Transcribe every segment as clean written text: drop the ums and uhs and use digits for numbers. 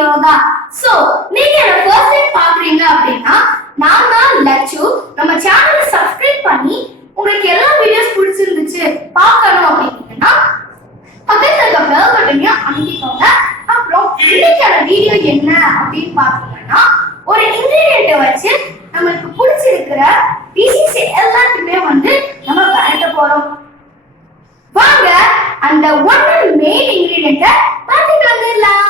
Yoga. So நீங்க என்ன first time பாக்குறீங்க அப்படின்னா நான் தான் லட்சு. நம்ம சேனலை சப்ஸ்கிரைப் பண்ணி உங்களுக்கு எல்லா வீடியோஸ் பிடிச்சிருந்துச்சு பார்க்கணும் அப்படின்னா பக்கத்துல இருக்க பெல் பட்டனையும் அமுக்கிக்கோங்க. அப்புறம் இன்னைக்கான வீடியோ என்ன அப்படின்னு பாத்தீங்கன்னா ஒரு இன்கிரிடியன்ட்டை வச்சு நம்மளுக்கு பிடிச்சிருக்கிற டிசீஸ் எல்லாத்தையுமே நம்ம கரெக்ட போறோம். வாங்க அந்த ஒன் அண்ட் மெயின் இன்கிரிடியன்ட்டை பார்த்துட்டு வந்துடலாம்.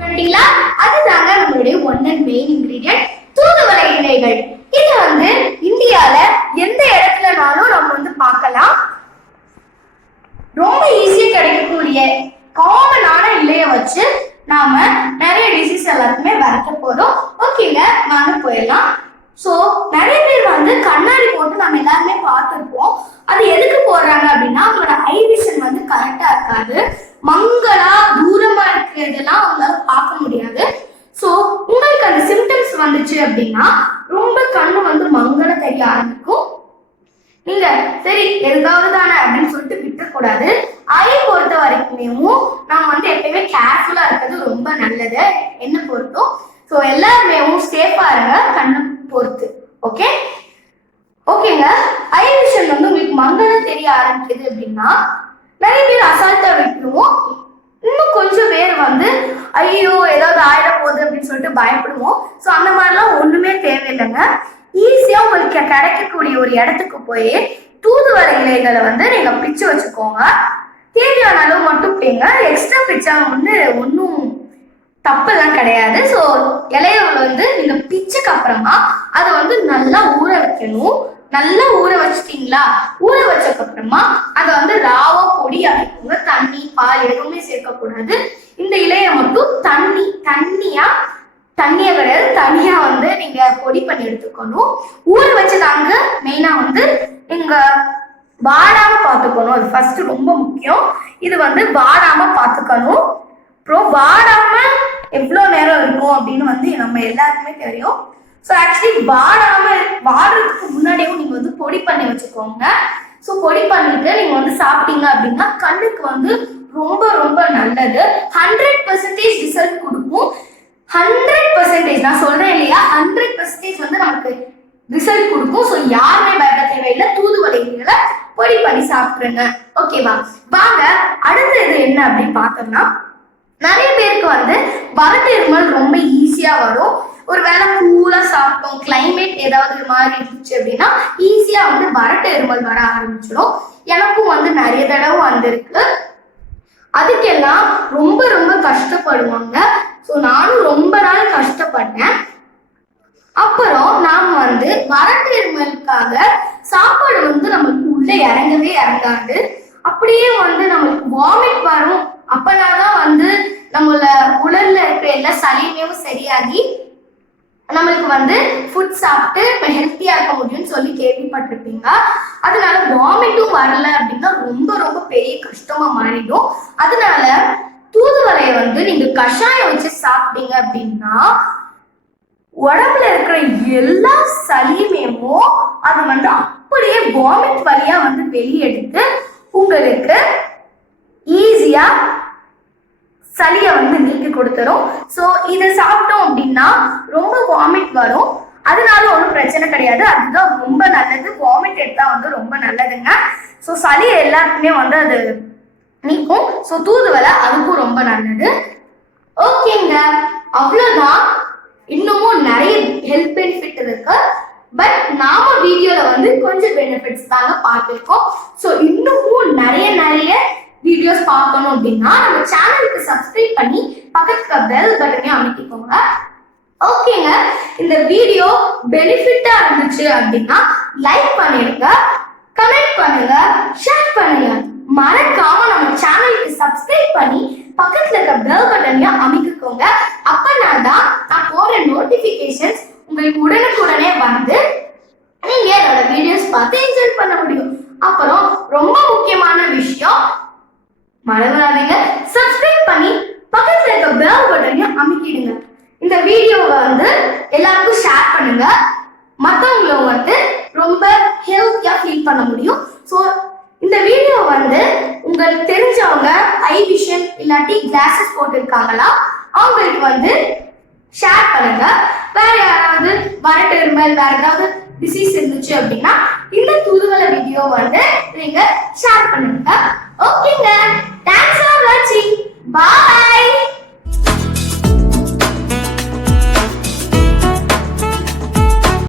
கரெக்ட்டீங்களா? அதுதாங்க நம்மளுடைய ஒன் அண்ட் மெயின் இன்கிரிடியன்ட், தூதுவளை இலைகள். இது இந்தியால எந்த இடத்துலனாலும் நம்ம பார்க்கலாம். ரொம்ப ஈஸியா கிடைக்கக்கூடிய காமனான இலைய வச்சு நாம நிறைய டிசீஸ் எல்லாத்தையுமே வரைக்க போறோம். ஓகேங்க, வாங்க போயிடலாம். ஸோ நிறைய பேர் கண்ணாடி போட்டு நம்ம எல்லாருமே பார்த்துருப்போம். அது எதுக்கு போடுறாங்க அப்படின்னா அவங்களோட ஐ விஷன் கரெக்டா இருக்காது. மங்களா தூரமா இருக்கிறதெல்லாம் அவங்களால பார்க்க முடியாது. ஸோ உங்களுக்கு அந்த சிம்டம்ஸ் வந்துச்சு அப்படின்னா ரொம்ப கண்ணு மங்கள தெரிய ஆரம்பிக்கும். நீங்க சரி எதுக்காவது தானே அப்படின்னு சொல்லிட்டு விட்டுறக்கூடாது. ஐ பொறுத்த வரைக்குமே நம்ம எப்பயுமே கேர்ஃபுல்லா இருக்கிறது ரொம்ப நல்லது என்ன பொறுத்தும். ஸோ எல்லாருமே சேஃபா இருங்க கண்ணை பொறுத்து. ஓகே ஓகேங்க. ஐ விஷன் உங்களுக்கு மங்களம் தெரிய ஆரம்பிக்குது அப்படின்னா நிறைய பேர் அசால்ட்டா விட்டுருவோம். இன்னும் கொஞ்சம் பேர் ஐயோ ஏதாவது ஆயிட போகுது அப்படின்னு சொல்லிட்டு பயப்படுவோம். ஸோ அந்த மாதிரிலாம் ஒண்ணுமே தேவையில்லைங்க. ஈஸியா உங்களுக்கு கிடைக்கக்கூடிய ஒரு இடத்துக்கு போய் தூதுவளை இலைகளை நீங்க பிச்சு வச்சுக்கோங்க. தேவையான அளவு மட்டும் பிடிங்க. எக்ஸ்ட்ரா பிச்சா ஒன்றும் தப்புலாம் கிடையாது. ஸோ இலைய நீங்க பிச்சுக்கு அப்புறமா அதை நல்லா ஊற வைக்கணும். நல்லா ஊற வச்சிட்டீங்களா? ஊற வச்சதுக்கு அப்புறமா அதை ராவா பொடி அரைக்குங்க. தண்ணி பால் எதுவுமே சேர்க்கக்கூடாது. இந்த இலைய மட்டும் தண்ணியா கிடையாது, தனியா நீங்க பொடி பண்ணி எடுத்துக்கணும். ஊற வச்சதாங்க மெயினா நீங்க வாடாம பார்த்துக்கணும். அது ஃபர்ஸ்ட் ரொம்ப முக்கியம். இது வாடாம பார்த்துக்கணும். அப்புறம் வாடாம எவ்வளோ நேரம் இருக்கும் அப்படின்னு நம்ம எல்லாருக்குமே தெரியும். ஸோ ஆக்சுவலி வாடுறதுக்கு முன்னாடியும் நீங்க பொடி பண்ணி வச்சுக்கோங்க. ஸோ பொடி பண்ணிட்டு நீங்க சாப்பிட்டீங்க அப்படின்னா கண்ணுக்கு ரொம்ப ரொம்ப நல்லது. 100% ரிசல்ட் கொடுக்கும். 100% நான் சொல்றேன் இல்லையா, 100% நமக்கு ரிசல்ட் கொடுக்கும். ஸோ யாருமே பயப்பட தேவையில்லை. தூதுவளை இலைகளை பொடி பண்ணி சாப்பிடுங்க. ஓகேவா? வாங்க அடுத்து இது என்ன அப்படின்னு பார்த்தோம்னா நிறைய பேருக்கு வறட்டு இருமல் ரொம்ப ஈஸியா வரும். ஒரு வேளை கூலா சாப்பிட்டோம், கிளைமேட் ஏதாவது மாதிரி இருந்துச்சு அப்படின்னா ஈஸியா வறட்டு இருமல் வர ஆரம்பிச்சிடும். எனக்கும் நிறைய தடவை வந்திருக்கு. அதுக்கெல்லாம் ரொம்ப ரொம்ப கஷ்டப்படுவாங்க. ஸோ நானும் ரொம்ப நாள் கஷ்டப்பட்டேன். அப்புறம் நாம் வறட்டு இருமலுக்காக சாப்பாடு நம்மளுக்கு உள்ள இறங்கவே இறங்காது. அப்படியே நம்மளுக்கு வாமிட் வரும். அப்பனாதான் நம்மள உடல்ல இருக்கிற எல்லா சளியுமே சரியாகி நம்மளுக்கு ஃபுட் சாப்பிட்டு ஹெல்த்தியா இருக்க முடியும்னு சொல்லி கேள்விப்பட்டிருப்பீங்க. அதனால வாமிட்டும் வரல அப்படின்னா ரொம்ப ரொம்ப பெரிய கஷ்டமா மாறிடும். அதனால தூதுவளைய நீங்க கஷாயம் வச்சு சாப்பிட்டீங்க அப்படின்னா உடம்புல இருக்கிற எல்லா சளியுமே அது அப்படியே வாமிட் வழியா வெளியெடுத்து உங்களுக்கு ஈஸியா சளியை நீக்கி கொடுத்துரும். ஸோ இதை சாப்பிட்டோம் அப்படின்னா ரொம்ப வாமிட் வரும். அதனால ஒன்றும் பிரச்சனை கிடையாது. அதுதான் ரொம்ப நல்லது. வாமிட் எடுத்தா ரொம்ப நல்லதுங்க. ஸோ சளி எல்லாருக்குமே அது நீக்கும். ஸோ தூதுவளை அதுக்கும் ரொம்ப நல்லது. ஓகேங்க, அவ்வளோதான். இன்னமும் நிறைய ஹெல்த் பெனிஃபிட் இருக்கு. பட் நாம வீடியோல கொஞ்சம் பெனிஃபிட்ஸ் தாங்க பார்த்துருக்கோம். ஸோ இன்னமும் நிறைய வீடியோஸ் பார்க்கணும் அப்படின்னா நம்ம சேனலுக்கு சப்ஸ்கிரைப் பண்ணி பக்கத்துல பெல் பட்டனையும் அமைக்கிக்கோங்க. ஓகேங்க, இந்த வீடியோ பெனிஃபிட்டா இருந்துச்சு அப்படின்னா லைக் பண்ணிடுங்க, கமெண்ட் பண்ணுங்க, ஷேர் பண்ணுங்க. மறக்காம நம்ம சேனலுக்கு சப்ஸ்கிரைப் பண்ணி பக்கத்துல இருக்க பெல் பட்டனையும் அமைக்கிக்கோங்க. அப்பனாதான் நான் போற நோட்டிபிகேஷன்ஸ் உங்களுக்கு உடனுக்குடனே நீங்க என்னோட வீடியோஸ் பார்த்து என்ஜாய் பண்ண முடியும். அப்புறம் ரொம்ப முக்கியமான விஷயம், மறந்துடாதீங்க சப்ஸ்கிரைப் பண்ணி பக்கத்துல இருக்க பெல் பட்டனையும் அமைக்கிடுங்க. இந்த வீடியோவை எல்லாருக்கும் ஷேர் பண்ணுங்க. மற்றவங்களும் ரொம்ப ஹெல்த்தியா ஃபீல் பண்ண முடியும். ஸோ இந்த வீடியோ உங்க உங்களுக்கு தெரிஞ்சவங்க ஐ விஷன் இல்லாட்டி கிளாஸஸ் போட்டிருக்காங்களா அவங்களுக்கு வந்து ஷேர் பண்ணுங்க. வேற யாராவது வறட்டு இருமல் வேற ஏதாவது டிசீஸ் இருந்துச்சு அப்படின்னா இந்த தூதுவளை வீடியோ வந்து நீங்க ஷேர் பண்ணுங்க. ஓகேங்க.